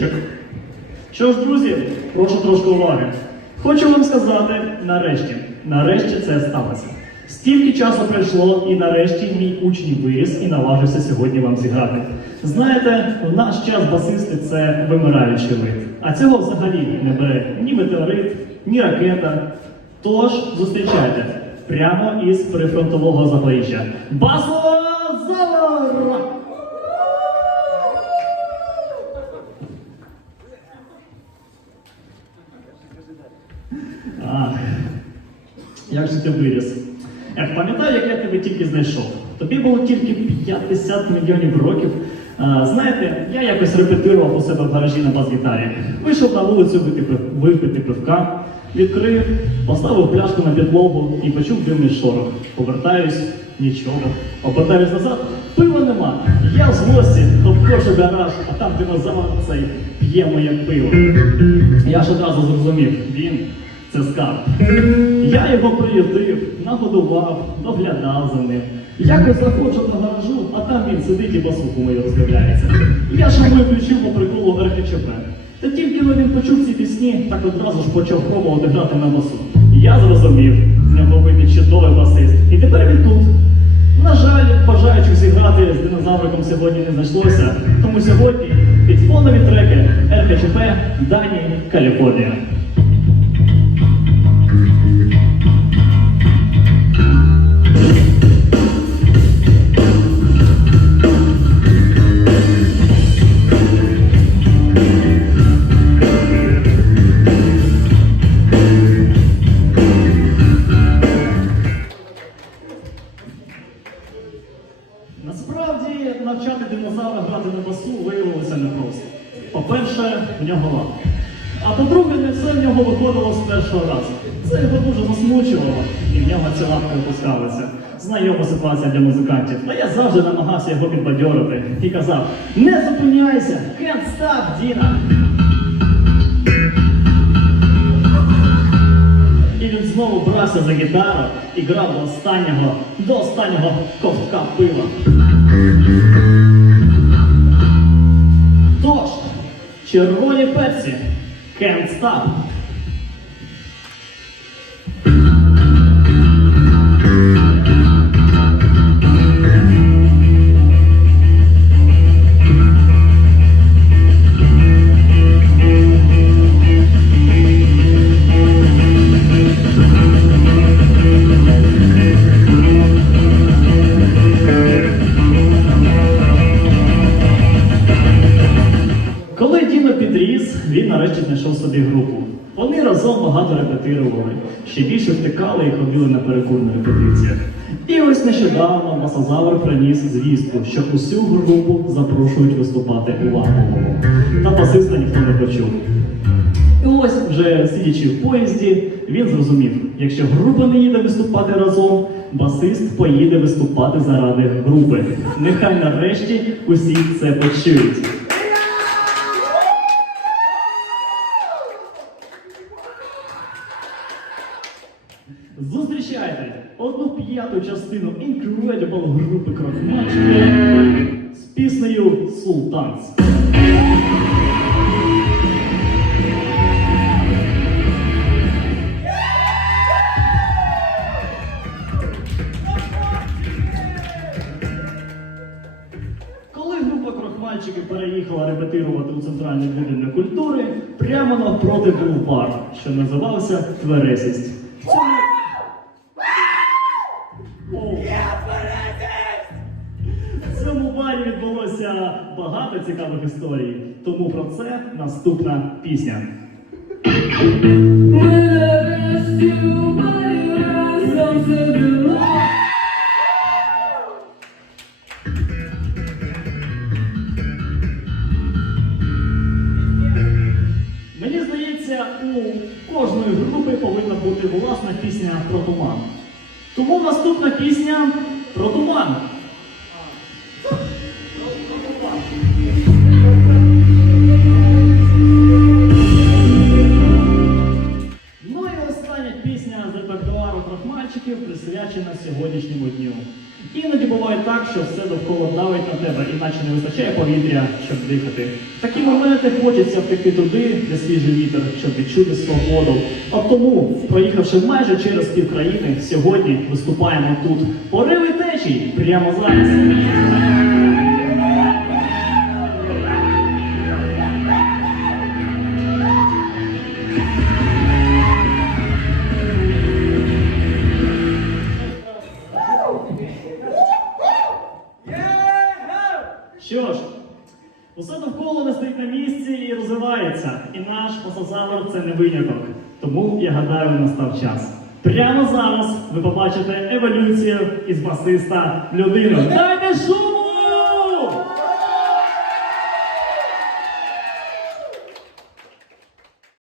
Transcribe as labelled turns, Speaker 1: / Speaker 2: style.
Speaker 1: Чек. Що ж, друзі, прошу трошки уваги. Хочу вам сказати, нарешті, нарешті це сталося. Стільки часу пройшло, і нарешті мій учень виріс і наважився сьогодні вам зіграти. Знаєте, в наш час басисти це вимираючий вид. А цього взагалі не бере ні метеорит, ні ракета. Тож зустрічайте прямо із прифронтового Запоріжжя. Басозавр! Ах, як же виріс? Я пам'ятаю, як я тебе тільки знайшов. Тобі було тільки 50 мільйонів років. А, знаєте, я якось репетирував у себе в гаражі на бас-гітарі. Вийшов на вулицю випити, пив- випити пивка, відкрив, поставив пляшку на підлогу і почув дивний шорох. Повертаюсь, нічого. Обертаюсь назад, пива нема. Я в злості обходжу гараж, а там динозавр цей п'є моє пиво. Я ж одразу зрозумів, він це скарб. Я його приютив, нагодував, доглядав за ним. Якось заходжу на гаражу, а там він сидить і басуху мою розглядяється. Я ж йому включив по приколу РХЧП. Та тільки він почув ці пісні, так одразу ж почав пробувати грати на басу. Я зрозумів, з нього вийде чудовий басист. І тепер він тут. На жаль, бажаючих зіграти з динозавриком сьогодні не знайшлося, тому сьогодні під фонові треки РХЧП Дані Каліфорнія. Насправді навчати динозавра грати на басу виявилося непросто. По-перше, в нього лапи. А по-друге, не все в нього виходило з першого разу. Це його дуже засмучувало, і в нього ці лапки опускалися. Знайома ситуація для музикантів. Та я завжди намагався його підбадьорити і казав: не зупиняйся! Can't stop, Діна! Знову за гітару і грав до останнього, до останнього ковка пива. Тож, червоні перці, can't stop. Знайшов собі групу. Вони разом багато репетирували, ще більше втикали і ходили на перекур на репетиціях. І ось нещодавно Масозавр приніс звістку, що усю групу запрошують виступати у Лаговому. Та басиста ніхто не почув. І ось, вже сидячи в поїзді, він зрозумів, якщо група не їде виступати разом, басист поїде виступати заради групи. Нехай нарешті усі це почують. Зустрічайте одну п'яту частину Incredible групи Кровмачки з піснею Султанс. Крохмальчиків переїхала репетирувати у центральний будинок культури, прямо навпроти був бар, що називався Твересість. В цьому- О. В цьому барі відбулося багато цікавих історій, тому про це наступна пісня. Мені здається, у кожної групи повинна бути власна пісня про туман. Тому наступна пісня про туман. Ну і остання пісня з репертуару крохмальчиків присвячена сьогоднішньому дню. Іноді буває так, що все довкола давить на тебе, іначе не вистачає повітря, щоб дихати. Такі моменти хочеться втекти туди, де свіжий вітер, щоб відчути свободу. От тому, проїхавши майже через пів країни, сьогодні виступаємо тут. Пориви течій прямо зараз. Що ж, усе довкола не стоїть на місці і розвивається. І наш пасозавр це не виняток. Тому я гадаю, настав час. Прямо зараз ви побачите еволюцію із басиста людини. Дайте шум!